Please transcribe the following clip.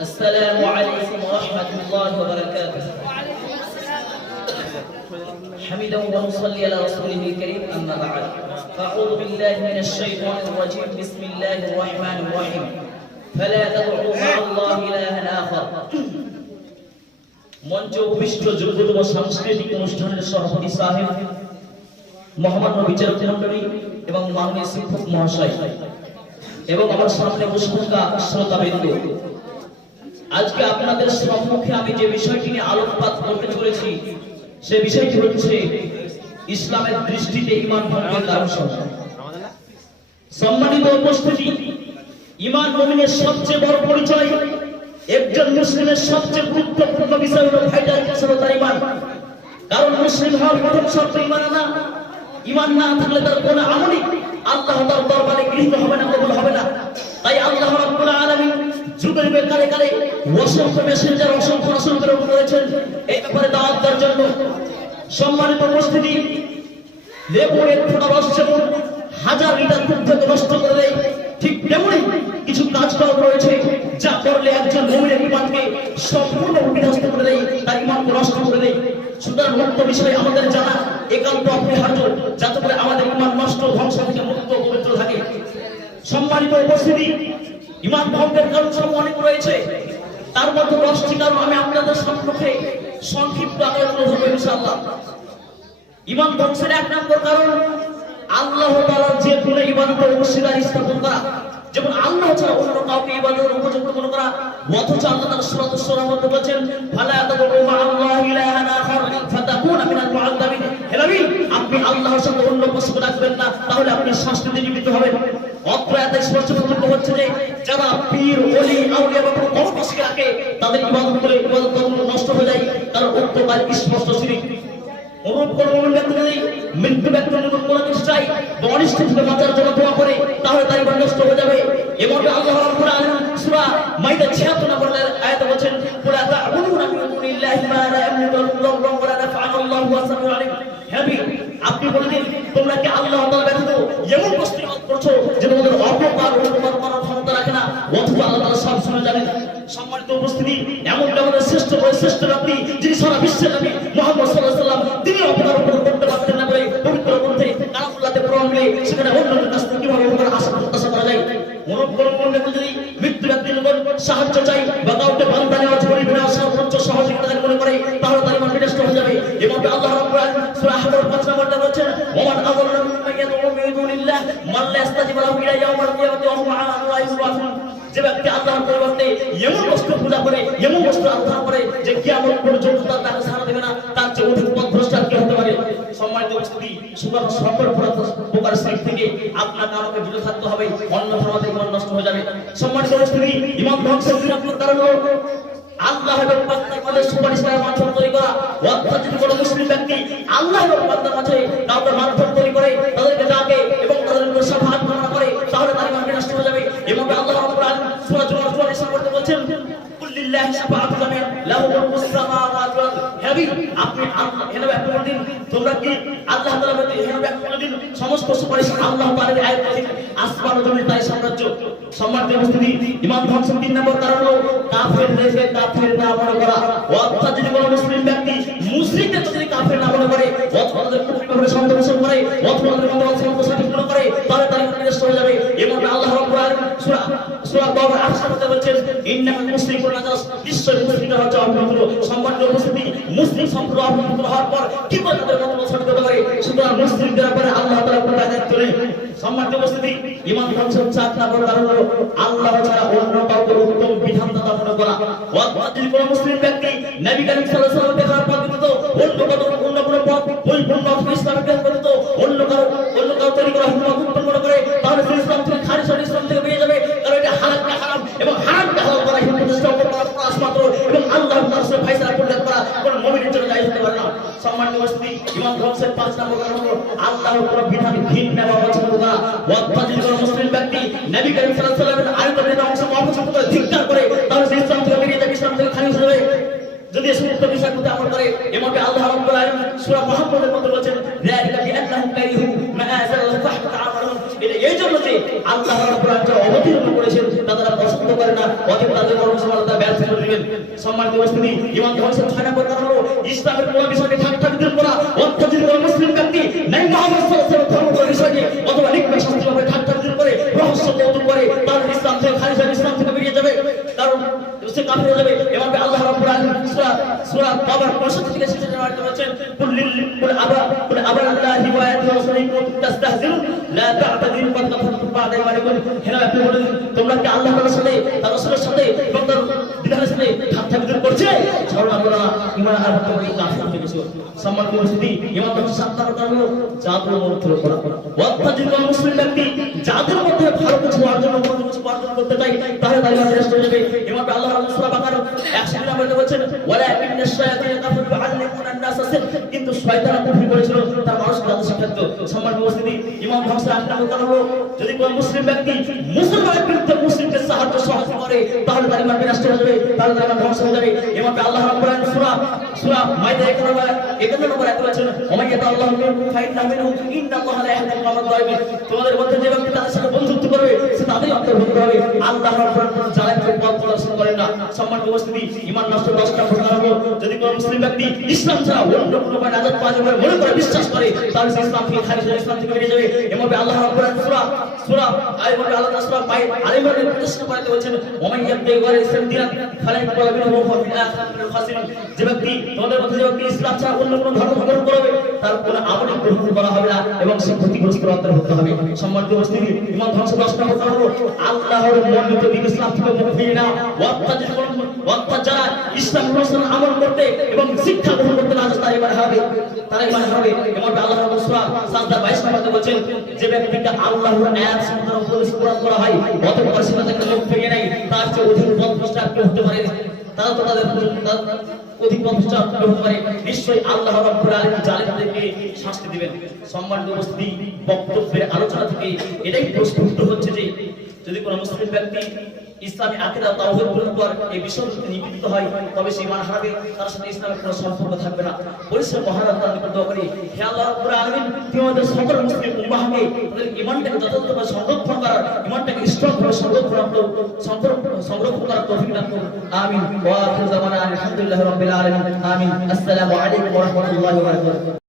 السلام عليكم ورحمة الله وبركاته حمدا ونصلي على رسوله الكريم أما بعد فأعوذ بالله من الشيطان الرجيم بسم الله الرحمن الرحيم فلا تدعوا مع الله إلها آخر মঞ্চে উপবিষ্ট যুবদূত ও সাংস্কৃতিক অনুষ্ঠানের সভাপতি সাহেব মহামান্য বিচারক মন্ডলী এবং মাননীয় শিক্ষক মহাশয় এবং আমার সামনে বসে থাকা শ্রোতাবৃন্দ আজকে আপনাদের সম্মুখে আমি যে বিষয়টি নিয়ে আলোকপাত করতে চলেছি, সে বিষয়টি হচ্ছে ইসলামের দৃষ্টিতে ইমান ভঙ্গের কারণ সম্মানিত উপস্থিতি ইমান মমিনের সবচেয়ে বড় পরিচয়, একজন মুসলিমের সবচেয়ে গুরুত্বপূর্ণ বিষয় হলো ভাইটাল তার ইমান কারণ মুসলিম হওয়ার প্রথম শর্ত ইমান আনা। ইমান না থাকলে তার কোন আমলই আল্লাহ তার দরবারে গৃহীত হবে না। কিছু কাজকর্ম রয়েছে যা করলে একজন মমিনের সম্পূর্ণ বিধ্বস্ত করে দেয়, তার ইমানকে নষ্ট করে দেয়। সুতরাং মুক্ত বিষয় আমাদের জানা একান্ত অপরিহার্য, যাতে করে আমাদের ইমান নষ্ট, ধ্বংস থেকে মুক্ত পবিত্র থাকে। সম্মানিত উপস্থিতি ইমান ভঙ্গের কারণ সব অনেক রয়েছে। তার মধ্যে দশটি কারণ আমি আপনাদের সম্মুখে সংক্ষিপ্ত আকারে তুলে ধরবো ইমান ধ্বংসের এক নম্বর কারণ আল্লাহ যে কোনো ইবাদতের অংশীদার স্থাপন করা। যেমন আল্লাহ ছাড়া অন্য কাউকে ইবাদতের উপযুক্ত মনে করা, অথচ আল্লাহ তাআলা সূরা সূরা মধ্যে ফালা আল্লাহ আখার মিনাল আপনি আল্লাহর সাথে অন্য বস্তু রাখবেন না, তাহলে আপনি শাস্তিতে জীবিত হবেন। অত্র তাদের ইবাদত ইবাদত হয়ে তাহলে তার নষ্ট হয়ে যাবে। এমনকি আল্লাহ রাব্বুল আলামিন সূরা মাইদা 76 নম্বর আয়াতে বলেন আলিম। আপনি বলে দিন, তোমরা কি আল্লাহ আল্লাহ রাব্বুল আলামিন সূরা আহজাব 5 নম্বরটা বলেন ওমান আযাল্লু মিম্মান ইয়াদউ মিন লা ইলা কিয়ামাতি ওয়া হুম যে ব্যক্তি আল্লাহর পরিবর্তে এমন বস্তু পূজা করে, এমন বস্তু করে যে কিয়ামত পর্যন্ত তার তাকে সাড়া দেবে না, তার চেয়ে অধিক পথভ্রষ্ট আর কি হতে পারে? সম্মানিত উপস্থিতি সকল প্রকার থেকে আমাকে বিরত থাকতে হবে, অন্য ইমান নষ্ট হয়ে যাবে। সম্মানিত উপস্থিতি, ইমান আল্লাহ এবং সুপারিশ করার তৈরি করা অর্থাৎ যদি কোনো মুসলিম ব্যক্তি আল্লাহ এবং বান্দার মাঝে কাউকে মাধ্যম তৈরি করে তাদেরকে ডাকে এবং তাদের উপর সাফাত কামনা করে, তাহলে তার ইমান বিনষ্ট হয়ে যাবে। এবং আল্লাহ রাব্বুল আলামিন সূরা জুমার 44 নম্বরে বলেছেন, কুল লিল্লাহি শাফাআতু জামিআ লাহু মুলকুস সামাওয়াতি ওয়াল আরদ। আপনি আল্লাহ হেন আপনি বলেন তোমরা কি আল্লাহ তাআলা বলেন হেন আপনি বলেন সমস্ত সুপারিশ আল্লাহ তাআলার আয়াত থেকে আসমান ও জমিন তাই সাম্রাজ্য, সম্মানিত উপস্থিতি ইমান ধ্বংসের তিন নম্বর কারণ হলো কাফের দেশে কাফের না মনে করা। অর্থাৎ আল্লাহ রাব্বুল আলামিন সূরা সূরা বাবা 8 বলেছেন ইন্নামাল মুসলিমুনা নাজাস নিশ্চয় মুসলিমরা হচ্ছে অপবিত্র সম্মানিত উপস্থিতি, মুসলিম সম্প্রদায় অপবিত্র হওয়ার পর কি করে তাদের মত সঠিক হতে পারে? সুতরাং মুসলিমদের ব্যাপারে আল্লাহ তাআলা কোনো দায়িত্ব নেই। সম্মানিত উপস্থিতি ইমান ধ্বংস হচ্ছে এক নম্বর কারণ আল্লাহ ছাড়া অন্য কাউকে উত্তম করা। মুসলিম ব্যক্তি অন্য কোনো অন্য কোনো পথ ওই পূর্ণ দেশ ব্যতীত অন্য কারও অন্য কারও তৈরি করা হুকুম উত্তম মনে করে তাহলে সে ইসলাম থেকে খারিজ ইসলাম থেকে বেরিয়ে যাবে। কারণ এটা হারামটা হারাম এবং হারামটা হালাল করা হিন্দু দেশটা উপর করা মাত্র এবং আল্লাহ সাথে ফায়সালা পরিত্যাগ করা কোনো মুমিনের জন্য জায়েজ হতে পারে না। সম্মানিত উপস্থিতি, ইমাম ধ্বংসের পাঁচ নম্বর কারণ হলো আল্লাহর উপর বিধান ভিন্ন বা অপছন্দ করা কোনো মুসলিম ব্যক্তি নবী করিম সাল্লাল্লাহু আলাইহি ওয়াসাল্লামের আয়াত অপছন্দ করে ধিক্কার করে তাহলে সে ইসলাম থেকে বেরিয়ে যাবে ইসলাম থেকে খারিজ হয়ে যাবে যদি সমস্ত বিষয় মধ্যে আমল করে এমনকি আল্লাহ রাব্বুল আলামিন সূরা মুহাম্মদের মধ্যে বলেছেন যালিকা বিআন্নাহুম কাইহু মা আমালুহুম এটা এই জন্য যে আল্লাহ রাব্বুল অবতীর্ণ করেছেন তারা পছন্দ করে না, অতএব তাদের ব্যর্থ করে দিবেন। সম্মানিত উপস্থিতি হলো ইসলামের মূল বিষয়কে করা মুসলিম নাই মুহাম্মদ সাল্লাল্লাহু আলাইহি ওয়াসাল্লাম ধর্ম বিষয়কে অথবা লিখবে সে কাফির যাবে। এভাবে আল্লাহ রাব্বুল আলামিন সূরা সূরা তাবার 65 থেকে 66 নম্বর আয়াতে বলেছেন, কুল লিল, কুল আবা কুল আবা আল্লাহি ওয়া আয়াতিহি ওয়া রাসূলিহি তাস্তাহজিরুন, লা তা'তাদিরু ক্বাদ কাফারতুম বা'দা ঈমানিকুম হেনা আপনি বলেন, তোমরা কি আল্লাহ তাআলার সাথে, তার রাসূলের সাথে এবং তার বিধানের সাথে ঠাট্টা বিদ্রুপ করছে? ধারণা করো না আর তোমরা কাফির গেছো। সম্মান পরিস্থিতি ঈমান হচ্ছে সাত্তার কারণ জাদু মন্ত্র করা অত্যাচার মুসলিম ব্যক্তি যাদের মধ্যে ভালো কিছু অর্জন অর্জন করতে চাই, তাহলে তাই নষ্ট যাবে এভাবে আল্লাহ রাব্বুল সূরা বাকারা 100 নম্বরে ওয়ালা ইন্নাশ শায়াতিন কাফারু আল্লাকুনা আন-নাস কিন্তু শয়তান কুফরি করেছিল, তার মানুষকে জাদু শিখাতো সম্মান উপস্থিতি, ইমাম ধ্বংসের আট নম্বর হলো, যদি কোন মুসলিম ব্যক্তি মুসলমানের বিরুদ্ধে মুসলিমকে সাহায্য সহযোগিতা করে, তাহলে তার ইমান বিনষ্ট হয়ে যাবে, তাহলে ইমান ধ্বংস হয়ে যাবে। এভাবে আল্লাহ রাব্বুল আলামিন মাইদা 51 নম্বর 51 নম্বর আয়াতে বলেছেন ওমাইয়াতা আল্লাহু তোমাদের মধ্যে যে ব্যক্তি হবে আল্লাহ রাব্বুল আলামিন জালেমকে পথ প্রদর্শন করেন না, সম্মানিত উপস্থিতি ঈমান নষ্ট দশটা প্রকার হলো যদি কোনো মুসলিম ব্যক্তি ইসলাম থেকে বেরিয়ে যাবে। এভাবে আল্লাহ সূরা সূরা আইবারে আল্লাহ সূরা পাই আইবারে প্রতিষ্ঠা করতে বলেছেন ওমান ইয়াবদি ওয়াল ইসলাম দিনান ফালা ইকবাল মিনহু ওয়া ফিল আখিরাতি খাসিরুন। যে ব্যক্তি তোমাদের মধ্যে যে ব্যক্তি ইসলাম ছাড়া অন্য কোনো ধর্ম গ্রহণ করবে, তার কোনো আমল গ্রহণ করা হবে না এবং সে ক্ষতিগ্রস্ত অন্তর্ভুক্ত হবে। সম্মানিত উপস্থিতি ইমান ধ্বংস দশটা কথা হলো আল্লাহর মনোনীত দিন ইসলাম থেকে মুখ ফিরিয়ে না ইসলাম আমল করতে এবং শিক্ষা গ্রহণ করতে না তারাই মানে হবে তারাই মানে হবে আল্লাহ সাজদা 22 নম্বরে বলেছেন, যে ব্যক্তিকে আল্লাহর উপদেশ করা হয় নেয়, তার চেয়ে অধিক হতে পারে তারা তো তাদের অধিক হতে পারে নিশ্চয়ই আল্লাহ রাব্বুল শাস্তি দিবেন। সম্মানিত উপস্থিতি, বক্তব্যের আলোচনা থেকে এটাই প্রস্ফুটিত হচ্ছে যে যদি কোনো মুসলিম ব্যক্তি ইসলামী আকিদা তাওহীদ গ্রহণ কর এই বিষয়টিতে নিবৃত্ত হয়, তবে সে ঈমান হারাবে তার সাথে ইসলামের কোনো সম্পর্ক থাকবে না। পরিষ্কার মহারাজ তার নিকট দোয়া করি, হে আল্লাহ রাব্বুল আলামিন তুমি আমাদের সকল মুসলিম উম্মাহকে তাদের ঈমানটাকে যথাযথভাবে সংরক্ষণ করার ঈমানটাকে স্ট্রং করে সংরক্ষণ সংরক্ষণ সংরক্ষণ করার তৌফিক দান করুন। আমিন। ওয়া আখিরু জামানা আলহামদুলিল্লাহি রাব্বিল আলামিন। আমিন। আসসালামু আলাইকুম ওয়া রাহমাতুল্লাহি ওয়া বারাকাতুহু।